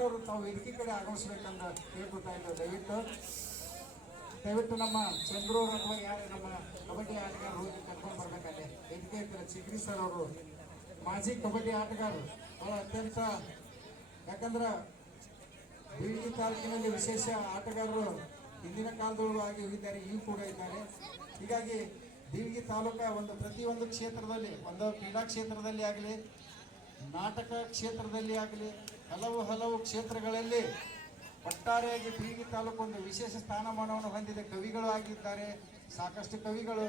ಅವರು ತಾವು ವೇದಿಕೆ ಕಡೆ ಆಗಮಿಸ್ಬೇಕಂತ ಕೇಳ್ಕೊತಾ ಇದ್ದೇವೆ. ದಯವಿಟ್ಟು ನಮ್ಮ ಚಂದ್ರೂರ್ ಅಥವಾ ಯಾರು ನಮ್ಮ ಕಬಡ್ಡಿ ಆಟಗಾರರು ಹೋಗಿ ಕರ್ಕೊಂಡು ಬರ್ಬೇಕಲ್ಲೇ ವೇದಿಕೆ ಇರ್ತಾರೆ. ಚಿಗ್ರಿ ಸರ್ ಅವರು ಮಾಜಿ ಕಬಡ್ಡಿ ಆಟಗಾರರು, ಬಹಳ ಅತ್ಯಂತ, ಯಾಕಂದ್ರೆ ಬೀಳ್ಗಿ ತಾಲೂಕಿನಲ್ಲಿ ವಿಶೇಷ ಆಟಗಾರರು ಹಿಂದಿನ ಕಾಲದೊಳಗೂ ಆಗಿ ಹೋಗಿದ್ದಾರೆ, ಈಗ ಕೂಡ ಇದ್ದಾರೆ. ಹೀಗಾಗಿ ಬೀಳ್ಗಿ ತಾಲೂಕ ಪ್ರತಿಯೊಂದು ಕ್ಷೇತ್ರದಲ್ಲಿ, ಒಂದು ಕ್ರೀಡಾ ಕ್ಷೇತ್ರದಲ್ಲಿ ಆಗಲಿ, ನಾಟಕ ಕ್ಷೇತ್ರದಲ್ಲಿ ಆಗಲಿ, ಹಲವು ಕ್ಷೇತ್ರಗಳಲ್ಲಿ ಒಟ್ಟಾರೆಯಾಗಿ ಬೀಳ್ಗಿ ತಾಲೂಕು ಒಂದು ವಿಶೇಷ ಸ್ಥಾನಮಾನವನ್ನು ಹೊಂದಿದೆ. ಕವಿಗಳು ಆಗಿದ್ದಾರೆ, ಸಾಕಷ್ಟು ಕವಿಗಳು,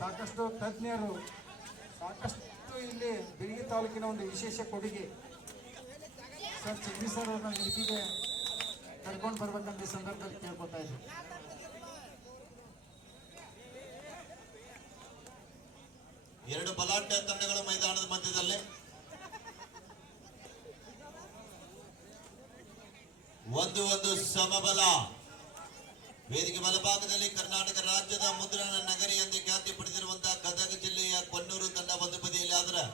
ಸಾಕಷ್ಟು ತಜ್ಞರು, ಸಾಕಷ್ಟು ಇಲ್ಲಿ ಬೀಳ್ಗಿ ತಾಲೂಕಿನ ಒಂದು ವಿಶೇಷ ಕೊಡುಗೆ. ಸರ್ ಚಿಗ್ರಿ ಸರ್ ಅವ್ರನ್ನ ವೇದಿಕೆಗೆ ಕರ್ಕೊಂಡು ಬರ್ಬೇಕಂತ ಈ ಸಂದರ್ಭದಲ್ಲಿ ಕೇಳ್ಕೊತಾ ಇದ್ದೀವಿ. ಎರಡು ಬಲಾಢ್ಯ ತಂಡಗಳು ಮೈದಾನದ ಮಧ್ಯದಲ್ಲಿ. ಒಂದು ಸಮಬಲ. ವೇದಿಕೆ ಬಲಭಾಗದಲ್ಲಿ ಕರ್ನಾಟಕ ರಾಜ್ಯದ ಮುದ್ರಣ ನಗರಿ ಎಂದು ಖ್ಯಾತಿ ಪಡೆದಿರುವಂತಹ ಗದಗ ಜಿಲ್ಲೆಯ ಕೊನ್ನೂರು ತಂಡ ಒಂದು ಬದಿಯಲ್ಲಿ ಆದ್ರೆ,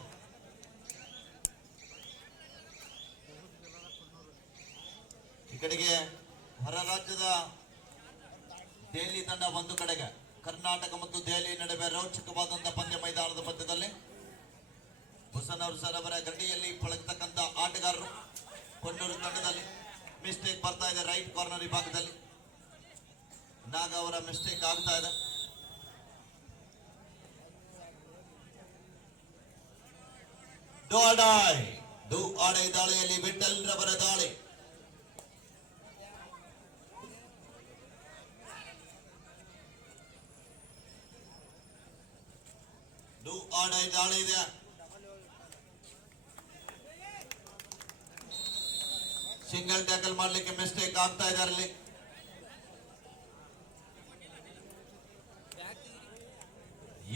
ಈ ಕಡೆಗೆ ಹೊರ ರಾಜ್ಯದ ದೆಹಲಿ ತಂಡ ಒಂದು ಕಡೆಗೆ. ಕರ್ನಾಟಕ ಮತ್ತು ದೆಹಲಿ ನಡುವೆ ರೋಚಕವಾದಂತಹ ಪಂದ್ಯ ಮೈದಾನದ ಮಧ್ಯದಲ್ಲಿ. ಹುಸನವರು ಸರ್ ಅವರ ಗಡಿಯಲ್ಲಿ ಪಳಗತಕ್ಕಂತ ಆಟಗಾರರು ಕೊನ್ನೂರು ತಂಡದಲ್ಲಿ. ಮಿಸ್ಟೇಕ್ ಬರ್ತಾ ಇದೆ ರೈಟ್ ಕಾರ್ನರ್ ವಿಭಾಗದಲ್ಲಿ. ನಾಗ ಅವರ ಮಿಸ್ಟೇಕ್ ಆಗ್ತಾ ಇದೆ. ಡು ಆಡೈ ದಾಳಿಯಲ್ಲಿ ವಿಠಲ್ ರವರ ದಾಳಿ. ಡು ಆಡೈ ದಾಳಿ ಇದೆ. ಸಿಂಗಲ್ ಟ್ಯಾಕಲ್ ಮಾಡಲಿಕ್ಕೆ ಮಿಸ್ಟೇಕ್ ಆಗ್ತಾ ಇದ್ದಾರೆ ಅಲ್ಲಿ.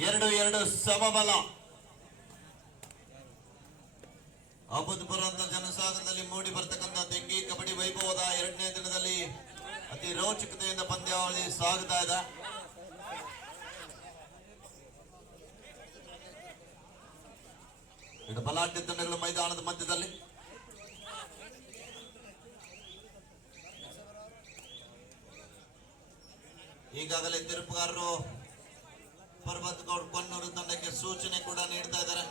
ಎರಡು ಸಮಬಲ. ಅಭೂತಪೂರ್ವ ಜನಸಾಗರದಲ್ಲಿ ಮೂಡಿ ಬರ್ತಕ್ಕಂಥ ತೆಂಗಿ ಕಬಡ್ಡಿ ವೈಭವದ ಎರಡನೇ ದಿನದಲ್ಲಿ ಅತಿ ರೋಚಕತೆಯಿಂದ ಪಂದ್ಯಾವಳಿ ಸಾಗುತ್ತಾ ಇದೆ. ಎರಡು ಬಲಾಢ್ಯ ತಂಡಗಳು ಮೈದಾನದ ಮಧ್ಯದಲ್ಲಿ. ಈಗಾಗಲೇ ತೀರ್ಪುಗಾರರು ಪರ್ವತ್ ಗೌಡ್ ಕೊನ್ನೂರು ತಂಡಕ್ಕೆ ಸೂಚನೆ ಕೂಡ ನೀಡ್ತಾ ಇದ್ದಾರೆ.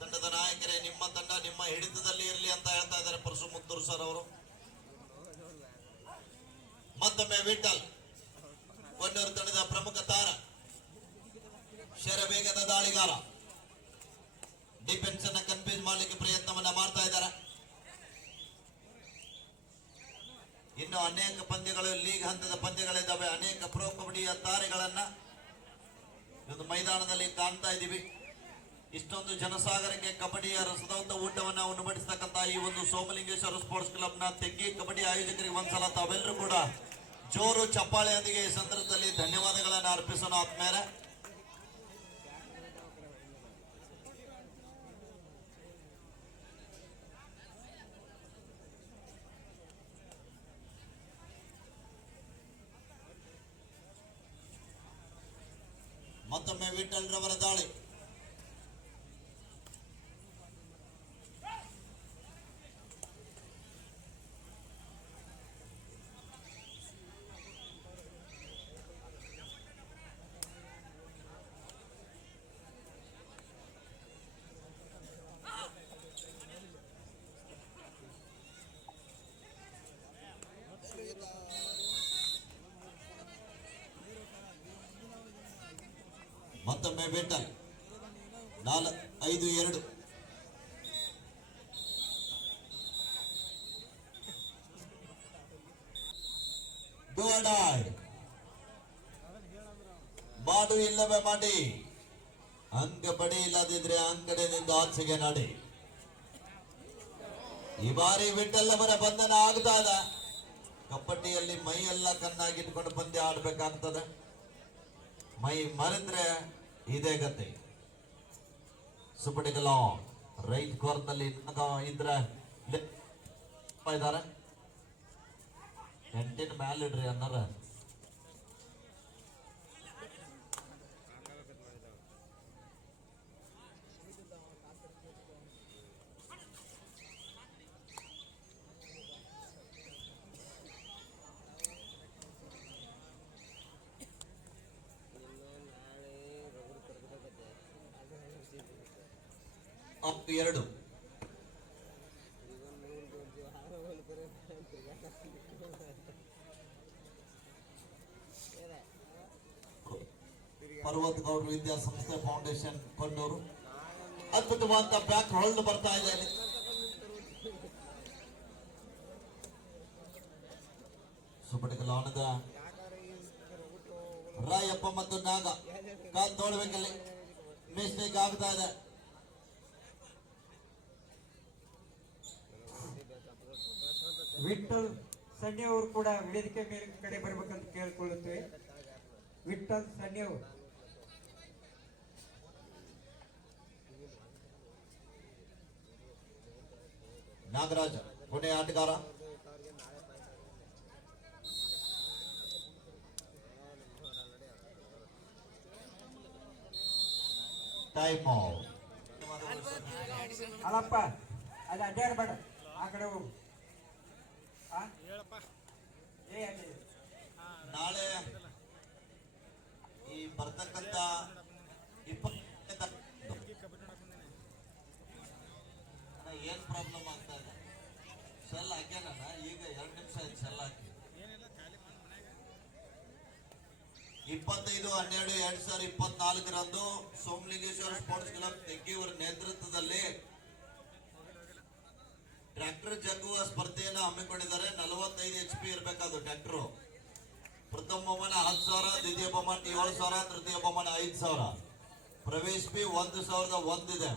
ತಂಡದ ನಾಯಕರೇ, ನಿಮ್ಮ ತಂಡ ನಿಮ್ಮ ಹಿಡಿತದಲ್ಲಿ ಇರಲಿ ಅಂತ ಹೇಳ್ತಾ ಇದ್ದಾರೆ ಪರಸು ಮುತ್ತೂರು ಸರ್ ಅವರು. ಮತ್ತೊಮ್ಮೆ ವಿಠಲ್ ಕೊನ್ನೂರು ತಂಡದ ಪ್ರಮುಖ ತಾರ, ಶರವೇಗದ ದಾಳಿಗಾರ. ಡಿಫೆನ್ಸ್ ಅನ್ನ ಕನ್ಫ್ಯೂಸ್ ಮಾಡಲಿಕ್ಕೆ ಪ್ರಯತ್ನವನ್ನ ಮಾಡ್ತಾ ಇದ್ದಾರೆ. ಇನ್ನು ಅನೇಕ ಪಂದ್ಯಗಳು, ಲೀಗ್ ಹಂತದ ಪಂದ್ಯಗಳಿದ್ದಾವೆ. ಅನೇಕ ಪ್ರೋ ಕಬಡ್ಡಿಯ ತಾರೆಗಳನ್ನ ಒಂದು ಮೈದಾನದಲ್ಲಿ ಕಾಣ್ತಾ ಇದ್ದೀವಿ. ಇಷ್ಟೊಂದು ಜನಸಾಗರಕ್ಕೆ ಕಬಡ್ಡಿಯ ರಸದೌತ ಊಟವನ್ನ ಉಣಬಡಿಸತಕ್ಕಂತ ಈ ಒಂದು ಸೋಮಲಿಂಗೇಶ್ವರ ಸ್ಪೋರ್ಟ್ಸ್ ಕ್ಲಬ್ ನ ತೆಗ್ಗಿ ಕಬಡ್ಡಿ ಆಯೋಜಕರಿಗೆ ಒಂದ್ಸಲ ತಾವೆಲ್ಲರೂ ಕೂಡ ಜೋರು ಚಪ್ಪಾಳೆಯೊಂದಿಗೆ ಈ ಸಂದರ್ಭದಲ್ಲಿ ಧನ್ಯವಾದಗಳನ್ನು ಅರ್ಪಿಸೋಣ ಆದ್ಮೇಲೆ. ಮತ್ತೊಮ್ಮೆ ವಿಠಲ್ ರವರ ದಾಳಿ. ಮತ್ತೊಮ್ಮೆ ವಿಠಲ್ 5-2. ಮಾಡು ಇಲ್ಲವೇ ಮಾಡಿ, ಅಂಕ ಪಡೆ ಇಲ್ಲದಿದ್ರೆ ಅಂಕಡೆಯಿಂದ ಆಚೆಗೆ ನಾಡಿ. ಈ ಬಾರಿ ವಿಠಲ್ ಅವರ ಬಂಧನ ಆಗ್ತಾ ಇದೆ. ಕಬಡ್ಡಿಯಲ್ಲಿ ಮೈ ಎಲ್ಲ ಕಣ್ಣಾಗಿಟ್ಕೊಂಡು ಪಂದ್ಯ ಆಡ್ಬೇಕಾಗ್ತದೆ. ಮೈ ಮರೆದ್ರೆ ಇದೇ ಗತಿ. ಸುಪಡಿಗಲ ರೈಟ್ ಕಾರ್ನಲ್ಲಿ ಇದ್ರೆ ಇದ್ದಾರೆ. ಎಂಟಿನ ಮ್ಯಾಲಿಡ್ರಿ ಅನ್ನಾರ. 2. ಪರ್ವತ್ ಗೌಡ್ರು ವಿದ್ಯಾಸಂಸ್ಥೆ ಫೌಂಡೇಶನ್ ಕೊಂಡೂರು. ಅದ್ಭುತವಾದ ಬ್ಯಾಕ್ ಹೋಲ್ಡ್ ಬರ್ತಾ ಇದೆ ಇಲ್ಲಿ. ಸುಪಟಿಕ ಲಾನದ ರಾಯಪ್ಪ ಮತ್ತು ನಾಗ ಕಾಲ್ ನೋಡ್ಬೇಕಲ್ಲಿ ಮಿಸ್ಟೇಕ್ ಆಗ್ತಾ ಇದೆ. ವಿಠಲ್ ಸನ್ನಿ ಅವರು ಕೂಡ ವೇದಿಕೆ ಮೇಲೆ ಕಡೆ ಬರ್ಬೇಕಂತ ಕೇಳ್ಕೊಳ್ಳುತ್ತೇವೆ. ವಿಠಲ್ ಸನ್ನಿ ಅವರು ನಾಗರಾಜ್ ಪುಣೆ ಆಟಗಾರ. ಟೈಮ್ ಅಲ್ಲಪ್ಪ ಅದು ಅಡ್ಡಾಡಬೇಡ, ಆ ಕಡೆ ಹೋಗು. ಏ ಅಲ್ಲಿ ನಾಳೆ ಈ ಬರ್ತಕ್ಕಂತ 20 ಏನ್ ಪ್ರಾಬ್ಲಮ್ ಆಗ್ತಾ ಇದೆ? ಸೆಲ್ ಹಾಕ್ಯಾನ ಈಗ 2 ನಿಮಿಷ ಆಯ್ತು ಸೆಲ್ ಹಾಕಿ. 25/12/2024 ಸೋಮಲಿಂಗೇಶ್ವರ ಸ್ಪೋರ್ಟ್ಸ್ ಕ್ಲಬ್ ತೆಗ್ಗಿಯವರ ನೇತೃತ್ವದಲ್ಲಿ ಟ್ರ್ಯಾಕ್ಟರ್ ಜಗ್ಗುವ ಸ್ಪರ್ಧೆಯನ್ನು ಹಮ್ಮಿಕೊಂಡಿದ್ದಾರೆ. 45 HP ಇರಬೇಕಾದ್ರು ಟ್ರ್ಯಾಕ್ಟರ್. ಪ್ರಥಮ ಬಹುಮಾನ 10,000, ದ್ವಿತೀಯ ಬಹುಮಾನ 7,000, ತೃತೀಯ ಬಹುಮಾನ 5,000. ಪ್ರವೇಶ ಫೀ 1,001 ಇದೆ.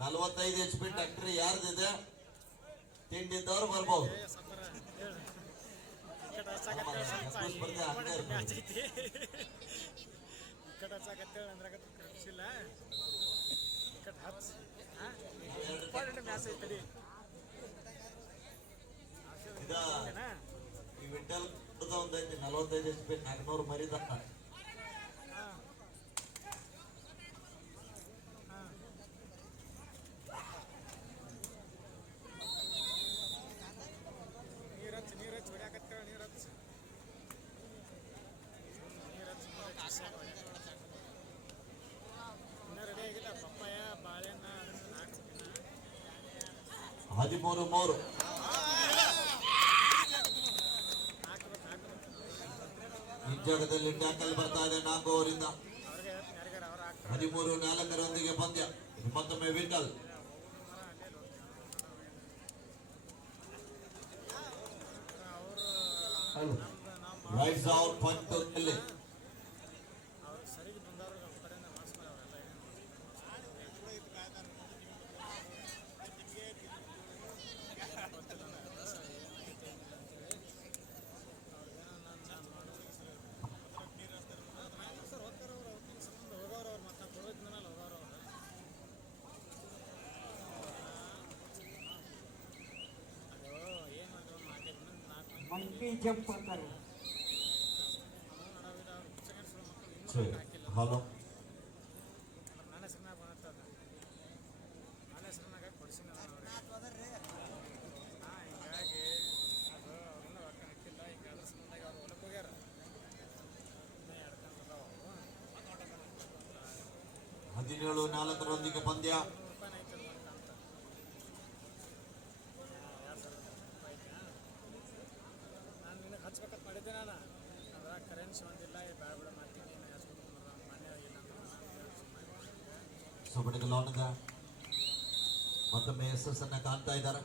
45 HP ಟ್ರ್ಯಾಕ್ಟರ್ ಯಾರ್ದಿದೆ ತಿಂಡಿದ್ದವ್ರು ಬರ್ಬೋದು. ಸ್ಪರ್ಧೆ ಆಗ್ತಾ ಇರ್ಬೋದು. ಈಗ ಈ ವಿಠಲ್ ಒಂದೈತಿ 45 HP 400 ಮರಿದ. ಹದಿಮೂರು ಈ ಜಾಗದಲ್ಲಿ ಟ್ಯಾಕಲ್ ಬರ್ತಾ ಇದೆ ನಾಗು ಅವರಿಂದ. 13-4 ಪಂದ್ಯ. ಮತ್ತೊಮ್ಮೆ ವಿಠಲ್ ರೈಟ್ಸ್ ಔಟ್ ಪಂಚಲ್ಲಿ. ಮಂಕಿ ಜಂಪ್ ಅಂತಾರೆ. ಹಲೋ ಹದಿನೇಳು 4 ಪಂದ್ಯ. ಸುಬಡಿಗ ಲೋನದ ಮತ್ತೊಮ್ಮೆ ಯಶಸ್ಸನ್ನ ಕಾಣ್ತಾ ಇದ್ದಾರೆ.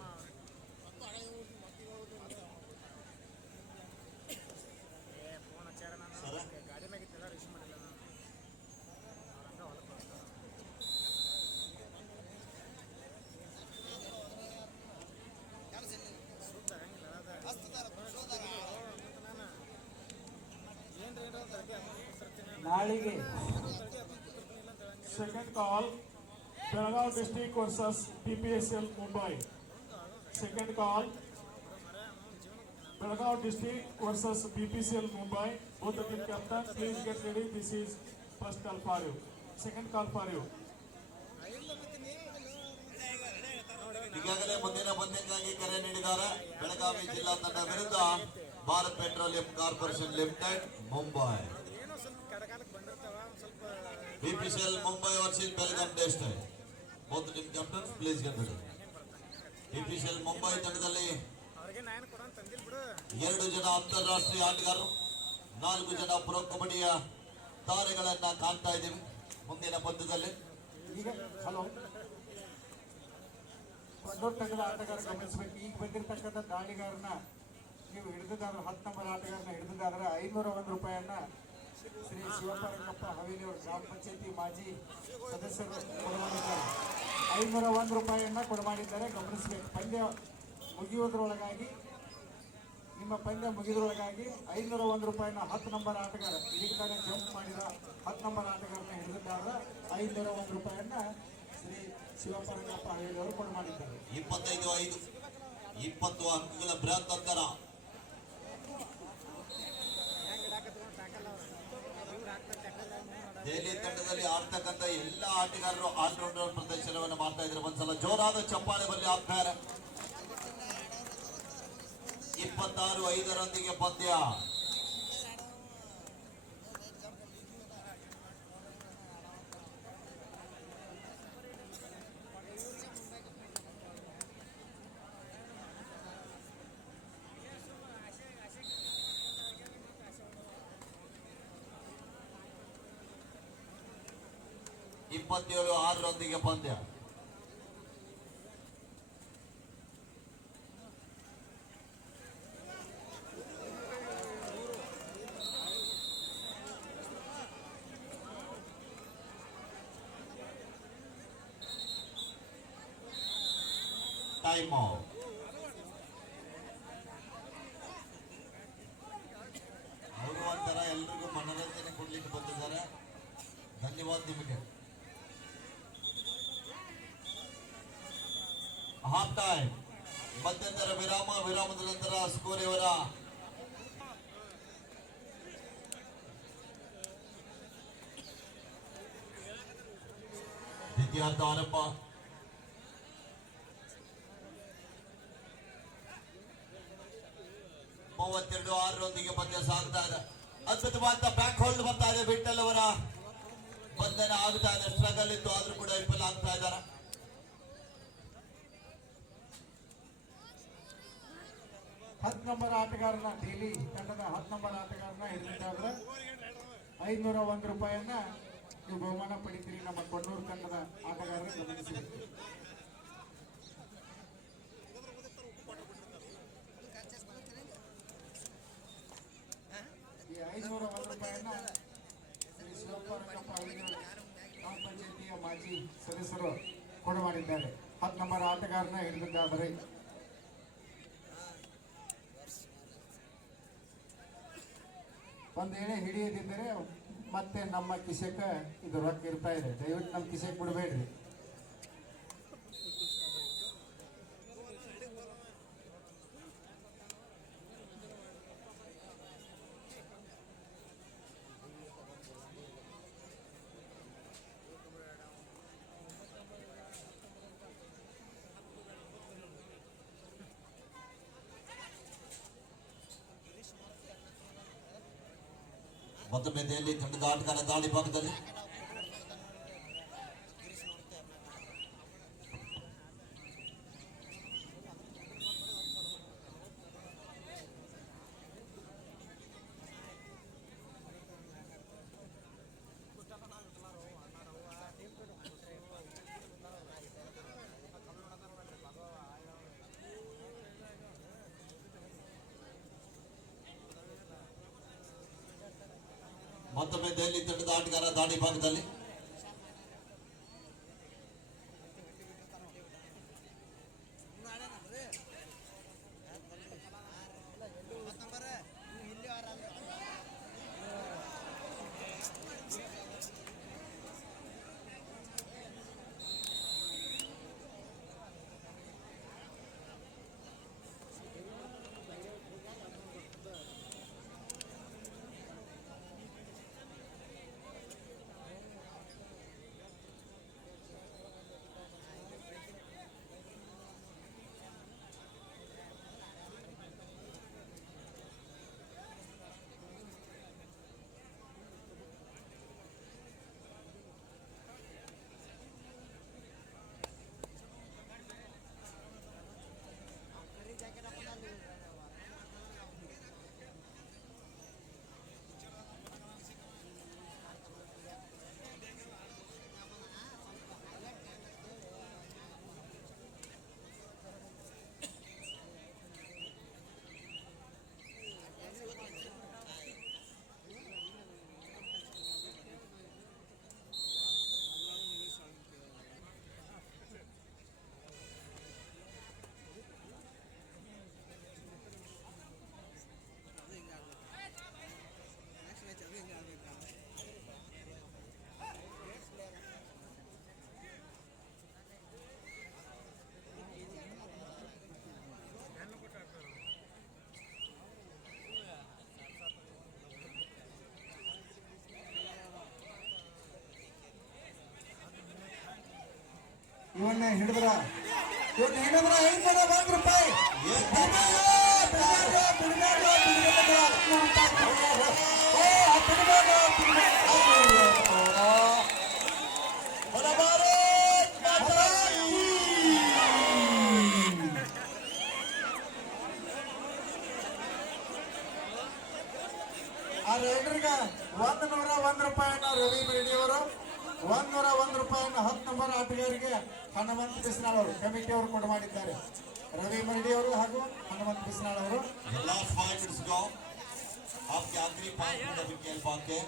ನಾಳಿಗೆ Second call, Belgaum District versus PPSL Mumbai. Second call, Belgaum District versus BPCL Mumbai. Both the team captain, please get ready. This is first call for you. Second call for you. ಈಗಾಗಲೇ ಮುಂದಿನ ಪಂದ್ಯಕ್ಕಾಗಿ ಕರೆ ನೀಡಿದ್ದಾರೆ. ಬೆಳಗಾವಿ ಜಿಲ್ಲಾ ತಂಡ ವಿರುದ್ಧ Bharat petroleum corporation limited Mumbai. BPCL Mumbai versus Belgaum district. both team captains, please get ready. APCL Mumbai ತಂಡದಲ್ಲಿ 2 ಜನ ಅಂತಾರಾಷ್ಟ್ರೀಯ ಆಟಗಾರರು 4 ಜನ ಪ್ರೊ ಕಬಡ್ಡಿಯ ತಾರೆಗಳನ್ನ ಕಾಣ್ತಾ ಇದ್ದೀವಿ ಮುಂದಿನ ಪಂದ್ಯದಲ್ಲಿ. ಈಗ ಹಲೋ ದೊಡ್ಡ ತಂಡದ ಆಟಗಾರ ಗಮನಿಸಬೇಕು. ಈಗ ಬಂದಿರತಕ್ಕಂಥ ದಾಳಿಗಾರನ ನೀವು ಹಿಡಿದಾದ್ರೆ 10 ನಂಬರ್ ಆಟಗಾರನ ಹಿಡಿದಾದ್ರೆ 501 ರೂಪಾಯಿಯನ್ನ ಶ್ರೀ ಶಿವಪ್ಪರಂಗಪ್ಪ ಹವೇಲಿ ಅವರು ಗ್ರಾಮ ಪಂಚಾಯತಿ ಮಾಜಿ ಸದಸ್ಯರು ಕೊಡಮಾಡಿದ್ದಾರೆ. 501 ರೂಪಾಯಿಯನ್ನ ಕೊಡಮಾಡಿದ್ದಾರೆ, ಗಮನಿಸಬೇಕು. ಪಂದ್ಯ ಮುಗಿಯುವುದರೊಳಗಾಗಿ ನಿಮ್ಮ ಪಂದ್ಯ ಮುಗಿದ್ರೊಳಗಾಗಿ 501 ರೂಪಾಯಿನ 10 ನಂಬರ್ ಆಟಗಾರ ಇದಕ್ಕೆ ತಾನೇ ಜಂಪ್ ಮಾಡಿದ 10 ನಂಬರ್ ಆಟಗಾರನ ಹಿಡಿದಿದ್ದಾರೆ. 501 ರೂಪಾಯಿಯನ್ನ ಶ್ರೀ ಶಿವಪ್ಪರಂಗಪ್ಪ ಹವೇಲಿ ಅವರು ಕೊಡಮಾಡಿದ್ದಾರೆ. 25-5 20 ಅಂಕಗಳ ಬೃಹತ್ ಅಂತರ. ದೆಹಲಿ ತಂಡದಲ್ಲಿ ಆಡ್ತಕ್ಕಂಥ ಎಲ್ಲ ಆಟಗಾರರು ಆಲ್ರೌಂಡರ್ ಪ್ರದರ್ಶನವನ್ನು ಮಾಡ್ತಾ ಇದ್ದಾರೆ. ಒಂದ್ಸಲ ಜೋರಾದ ಚಪ್ಪಾಳೆ ಬರಲಿ ಆಗ್ತಾರೆ. 26-5 ಪಂದ್ಯ. ಇಪ್ಪತ್ತೇಳು 6 ಪಂದ್ಯ. Time out. ಅವರು ಒಂಥರ ಎಲ್ರಿಗೂ ಮನೋರಂಜನೆ ಕೊಡ್ಲಿಕ್ಕೆ ಬಂದಿದ್ದಾರೆ. ಧನ್ಯವಾದ ನಿಮಗೆ. ಹಾಫ್ ಟೈಮ್ ಮಧ್ಯಂತರ ವಿರಾಮದ ನಂತರ ಸ್ಕೋರ್ ಇವರ ದ್ವಿತೀಯಾರ್ಧ ಆರಂಭ. ಮೂವತ್ತೆರಡು 6 ಪಂದ್ಯ ಸಾಗ್ತಾ ಇದೆ. ಅದ್ಭುತವಾದ ಬ್ಯಾಕ್ ಹೋಲ್ಡ್ ಬರ್ತಾ ಇದೆ. ಬಿಟ್ಟಲ್ ಅವರ ಬಂಧನ ಆಗ್ತಾ ಇದೆ. ಸ್ಟ್ರಗಲ್ ಇತ್ತು ಆದ್ರೂ ಕೂಡ ವಿಫಲ ಆಗ್ತಾ ಇದ್ದಾರೆ. 10 ನಂಬರ್ ಆಟಗಾರನ ದೆಹಲಿ ತಂಡದ 10 ನಂಬರ್ ಆಟಗಾರನ ಹಿಡಿದಿದ್ದಾದ್ರೆ 501 ರೂಪಾಯಿಯನ್ನ ನೀವು ಬಹುಮಾನ ಪಡಿತೀರಿ. ನಮ್ಮ ಕೊಣ್ಣೂರು ತಂಡದ ಆಟಗಾರರು ಗಮನಿಸಬೇಕು. ಈ 501 ರೂಪಾಯಿಯನ್ನ ಶ್ರೀ ಶಿವಪ್ಪರಂಗಪ್ಪ ಹವೇಲಿ ಗ್ರಾಮ ಪಂಚಾಯತಿಯ ಮಾಜಿ ಸದಸ್ಯರು ಕೊಡಮಾಡಿದ್ದಾರೆ. 10 ನಂಬರ್ ಆಟಗಾರನ ಹಿಡಿದಿದ್ದಾರೆ. ಒಂದು ವೇಳೆ ಹಿಡಿಯದಿದ್ದರೆ ಮತ್ತೆ ನಮ್ಮ ಕಿಸೆಕ ಇದು ರೊಕ್ಕ ಇರ್ತಾ ಇದೆ. ದಯವಿಟ್ಟು ನಮ್ಮ ಕಿಸೆಕ್ ಬಿಡಬೇಡ್ರಿ. ಮತ್ತೊಮ್ಮೆ ದೆಹಲಿ ತಂಡದ ಆಟಗಾರ ದಾಳಿ ಭಾಗದಲ್ಲಿ. ಮತ್ತೊಮ್ಮೆ ದೆಹಲಿ ತಂಡದ ಆಟಗಾರ ದಾಳಿ ಭಾಗದಲ್ಲಿ. ಇವನ್ನ ಹಿಡಿದ್ರ 501 ರೂಪಾಯಿ. ಆ ರೈಡರ್ಗ 101 ರೂಪಾಯಿಯನ್ನ ರವಿ ಬೆರಡಿ ಅವರು 101 ರೂಪಾಯಿಯನ್ನು 10 ನಂಬರ್ ಆಟಗಾರರಿಗೆ ಹನುಮಂತ ಬಿಸ್ನಾಳ್ ಅವರು ಕಮಿಟಿ ಅವರು ಕೊಡು ಮಾಡಿದ್ದಾರೆ. ರವಿ ಮರಡಿ ಅವರು ಹಾಗೂ ಹನುಮಂತ ಬಿಸ್ನಾಳ್ ಅವರು. The last 5 minutes go. आपके आखिरी 5 मिनट अभी खेल बाकी है.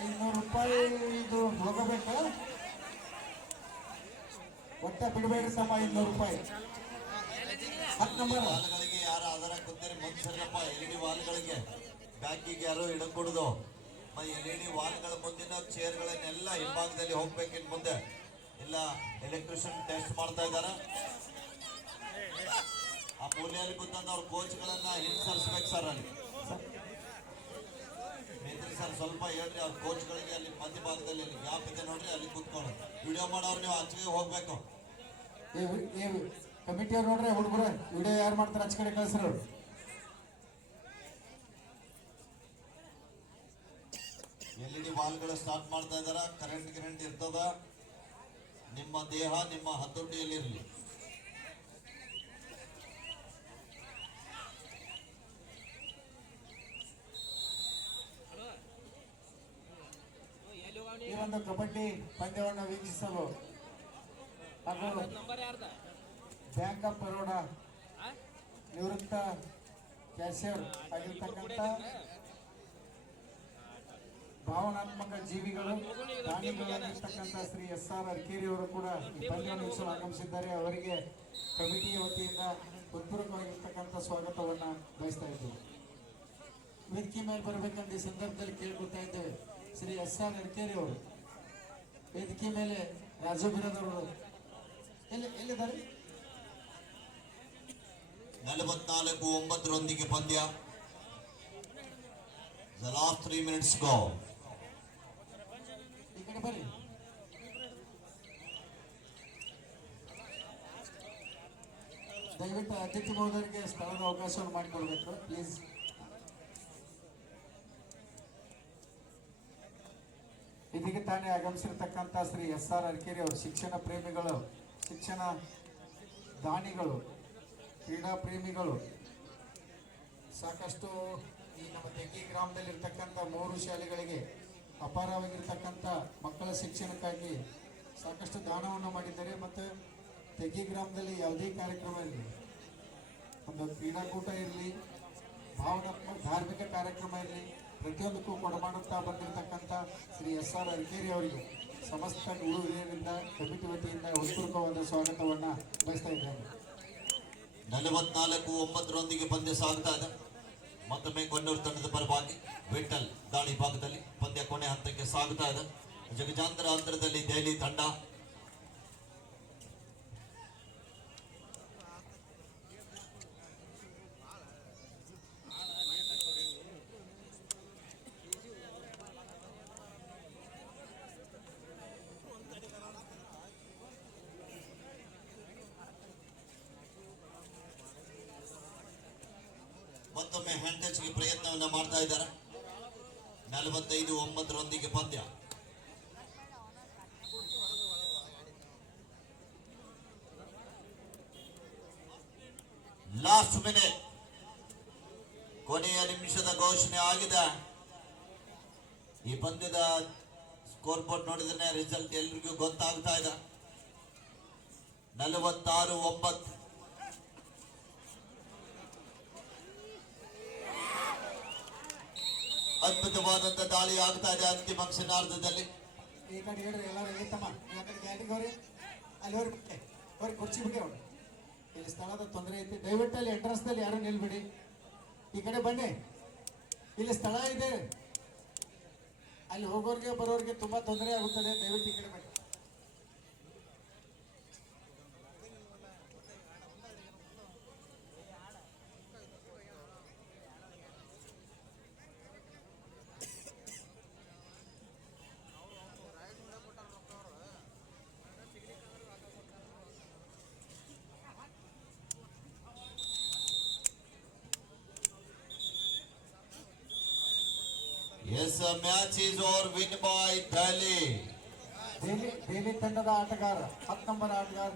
500 ರೂಪಾಯಿ ಇದು ಹೋಗಬೇಕು. ಒಟ್ಟ ಬಿಡಬೇಡಿ ತಮ್ಮ 500 ರೂಪಾಯಿ 10 ನಂಬರ್ ವಾಲ್ಗಳಿಗೆ ಯಾರು ಆಧಾರ ಕೊಡ್ತಾರೆ ಮನ್ಸರಪ್ಪ. LED ವಾಲ್ಗಳಿಗೆ ಬ್ಯಾಕಿಗೆ ಯಾರು ಹಿಡ್ಕೊಡುದು. LED ವಾಲ್ಗಳ ಮುಂದಿನ ಚೇರ್ಗಳನ್ನೆಲ್ಲ ಹಿಂಭಾಗದಲ್ಲಿ ಹೋಗ್ಬೇಕಿನ್ ಮುಂದೆ ಎಲ್ಲ ಎಲೆಕ್ಟ್ರಿಷಿಯನ್ ಟೆಸ್ಟ್ ಮಾಡ್ತಾ ಇದ್ದಾರೆ. ಆ ಮೂಲೆಯಲ್ಲಿ ಕೂತಂತ ಅವ್ರ ಕೋಚ್ಗಳನ್ನ ಹಿಂಸರಿಸ್ಬೇಕು ಸರ್. ಅಲ್ಲಿ ಮೇತ್ರಿ ಸರ್ ಸ್ವಲ್ಪ ಹೇಳ್ರಿ ಅವ್ರ ಕೋಚ್ಗಳಿಗೆ ಅಲ್ಲಿ ಮಧ್ಯಭಾಗದಲ್ಲಿ ಅಲ್ಲಿ ಗ್ಯಾಪ್ ಇದೆ ನೋಡ್ರಿ, ಅಲ್ಲಿ ಕೂತ್ಕೊಂಡು ವಿಡಿಯೋ ಮಾಡೋರು ನೀವು ಆಚೆಗೆ ಹೋಗ್ಬೇಕು. ಕಮಿಟಿ ಅವ್ರು ನೋಡ್ರಿ ಹುಡುಗರು ವಿಡಿಯೋ ಯಾರು ಮಾಡ್ತಾರೆ ಆಚೆ ಕಡೆ ಕಳಿಸ್ರು. LED ವಾಲ್ಗಳು ಸ್ಟಾರ್ಟ್ ಮಾಡ್ತಾ ಇದಾರ. ಕರೆಂಟ್ ಇರ್ತದ. ನಿಮ್ಮ ದೇಹ ನಿಮ್ಮ ಹತೋಟಿಯಲ್ಲಿರಲಿ. ಈ ಒಂದು ಕಬಡ್ಡಿ ಪಂದ್ಯವನ್ನು ವೀಕ್ಷಿಸಲು ಹಾಗೂ ಬ್ಯಾಂಕ್ ಆಫ್ ಬರೋಡ ನಿವೃತ್ತ ಕ್ಯಾಶಿಯರ್ ಆಗಿರ್ತಕ್ಕಂಥ ಭಾವನಾತ್ಮಕ ಜೀವಿಗಳು ದಾನಿಗಳಾಗಿರ್ತಕ್ಕಂಥ ಶ್ರೀ SR ಅರ್ಕೇರಿ ಅವರು ಕೂಡ ಈ ಪಂದ್ಯವನ್ನು ವೀಕ್ಷಿಸಲು ಆಗಮಿಸಿದ್ದಾರೆ. ಅವರಿಗೆ ಕಮಿಟಿಯ ವತಿಯಿಂದ ಹೃತ್ಪೂರ್ವಕವಾಗಿರ್ತಕ್ಕಂಥ ಸ್ವಾಗತವನ್ನ ಬಯಸ್ತಾ ಇದ್ದೇವೆ. ವೇದಿಕೆ ಮೇಲೆ ಬರಬೇಕಂತ ಈ ಸಂದರ್ಭದಲ್ಲಿ ಕೇಳ್ಕೊತಾ ಇದ್ದೇವೆ. ಶ್ರೀ SR ಅರ್ಕೇರಿ ಅವರು ವೇದಿಕೆ ಮೇಲೆ ರಾಜು ಬಿರದವರು ಎಲ್ಲಿದ್ದಾರೆ? 44-9 ಪಂದ್ಯ. The last 3 minutes go. ಈ ಕಡೆ ಬರ್ರಿ. ದಯವಿಟ್ಟು ಅತಿಥಿ ಮಹೋದಯರಿಗೆ ಸ್ಥಳದ ಅವಕಾಶವನ್ನು ಮಾಡಿಕೊಡ್ಬೇಕು ಪ್ಲೀಸ್. ಇದೀಗ ತಾನೇ ಆಗಮಿಸಿರ್ತಕ್ಕಂಥ ಶ್ರೀ SR ಅರ್ಕೇರಿ ಅವರು ಶಿಕ್ಷಣ ಪ್ರೇಮಿಗಳು, ಶಿಕ್ಷಣ ದಾನಿಗಳು, ಕ್ರೀಡಾ ಪ್ರೇಮಿಗಳು. ಸಾಕಷ್ಟು ಈ ನಮ್ಮ ತೆಗ್ಗಿ ಗ್ರಾಮದಲ್ಲಿರ್ತಕ್ಕಂಥ 3 ಶಾಲೆಗಳಿಗೆ ಅಪಾರವಾಗಿರ್ತಕ್ಕಂಥ ಮಕ್ಕಳ ಶಿಕ್ಷಣಕ್ಕಾಗಿ ಸಾಕಷ್ಟು ದಾನವನ್ನು ಮಾಡಿದ್ದಾರೆ. ಮತ್ತು ತೆಗ್ಗಿ ಗ್ರಾಮದಲ್ಲಿ ಯಾವುದೇ ಕಾರ್ಯಕ್ರಮ ಇರಲಿ, ಒಂದು ಕ್ರೀಡಾಕೂಟ ಇರಲಿ, ಭಾವನಾತ್ಮಕ ಧಾರ್ಮಿಕ ಕಾರ್ಯಕ್ರಮ ಇರಲಿ, ಪ್ರತಿಯೊಂದಕ್ಕೂ ಕೊಡಮಾಡುತ್ತಾ ಬಂದಿರತಕ್ಕಂಥ ಶ್ರೀ SR ಅರ್ಕೇರಿ ಅವರಿಗೆ ಸಮಸ್ತ ಹಿರಿಯರಿಂದ ಕಮಿಟಿ ವತಿಯಿಂದ ಹೃತ್ಪೂರ್ವಕವಾದ ಸ್ವಾಗತವನ್ನು ಬಯಸ್ತಾ ಇದ್ದೇನೆ. 44-9 ಪಂದ್ಯ ಸಾಗ್ತಾ ಇದೆ. ಮತ್ತೊಮ್ಮೆ ಕೊಣ್ಣೂರು ತಂಡದ ಪರವಾಗಿ ವಿಠಲ್ ದಾಳಿ ಭಾಗದಲ್ಲಿ ಪಂದ್ಯ ಕೊನೆ ಹಂತಕ್ಕೆ ಸಾಗುತ್ತಾ ಇದೆ. ಜಗಜಾಂತರ ಅಂತರದಲ್ಲಿ ದೆಹಲಿ ತಂಡ ಮತ್ತೊಮ್ಮೆ ಹ್ಯಾಂಡ್ ಟಚ್ಗೆ ಪ್ರಯತ್ನವನ್ನ ಮಾಡ್ತಾ ಇದ್ದಾರೆ. 45-9 ಪಂದ್ಯ. ಲಾಸ್ಟ್ ಮಿನಿಟ್ ಕೊನೆಯ ನಿಮಿಷದ ಘೋಷಣೆ ಆಗಿದೆ. ಈ ಪಂದ್ಯದ ಸ್ಕೋರ್ ಬೋರ್ಡ್ ನೋಡಿದ್ರೆ ರಿಸಲ್ಟ್ ಎಲ್ರಿಗೂ ಗೊತ್ತಾಗ್ತಾ ಇದೆ. 46-9. ಅದ್ಭುತವಾದಂತ ದಾಳಿ ಆಗ್ತಾ ಇದೆ ಅಂತಿಮ ಕ್ಷಣಾರ್ಧದಲ್ಲಿ. ಈ ಕಡೆ ಹೇಳ್ರಿ ಎಲ್ಲರೂ ಐತಮ್ಮ, ಈ ಕಡೆ ಗ್ಯಾಟಿಗೆ ಹೋರಿ, ಅಲ್ಲಿ ಅವ್ರಿಗೆ ಕುರ್ಚಿ ಬಿಡಿ. ಅವ್ರು ಇಲ್ಲಿ ಸ್ಥಳದ ತೊಂದರೆ ಐತಿ, ದಯವಿಟ್ಟು ಅಲ್ಲಿ ಎಂಟ್ರೆನ್ಸ್ದಲ್ಲಿ ಯಾರು ನಿಲ್ಬಿಡಿ. ಈ ಕಡೆ ಬನ್ನಿ, ಇಲ್ಲಿ ಸ್ಥಳ ಇದೆ, ಅಲ್ಲಿ ಹೋಗೋರಿಗೆ ಬರೋರಿಗೆ ತುಂಬಾ ತೊಂದರೆ ಆಗುತ್ತದೆ. ದಯವಿಟ್ಟು ಈ ಕಡೆ ಬನ್ನಿ. Yes, match is over, win by Delhi. ಬೇಲಿ ತಂಡದ ಆಟಗಾರ 10 ನಂಬರ್ ಆಟಗಾರ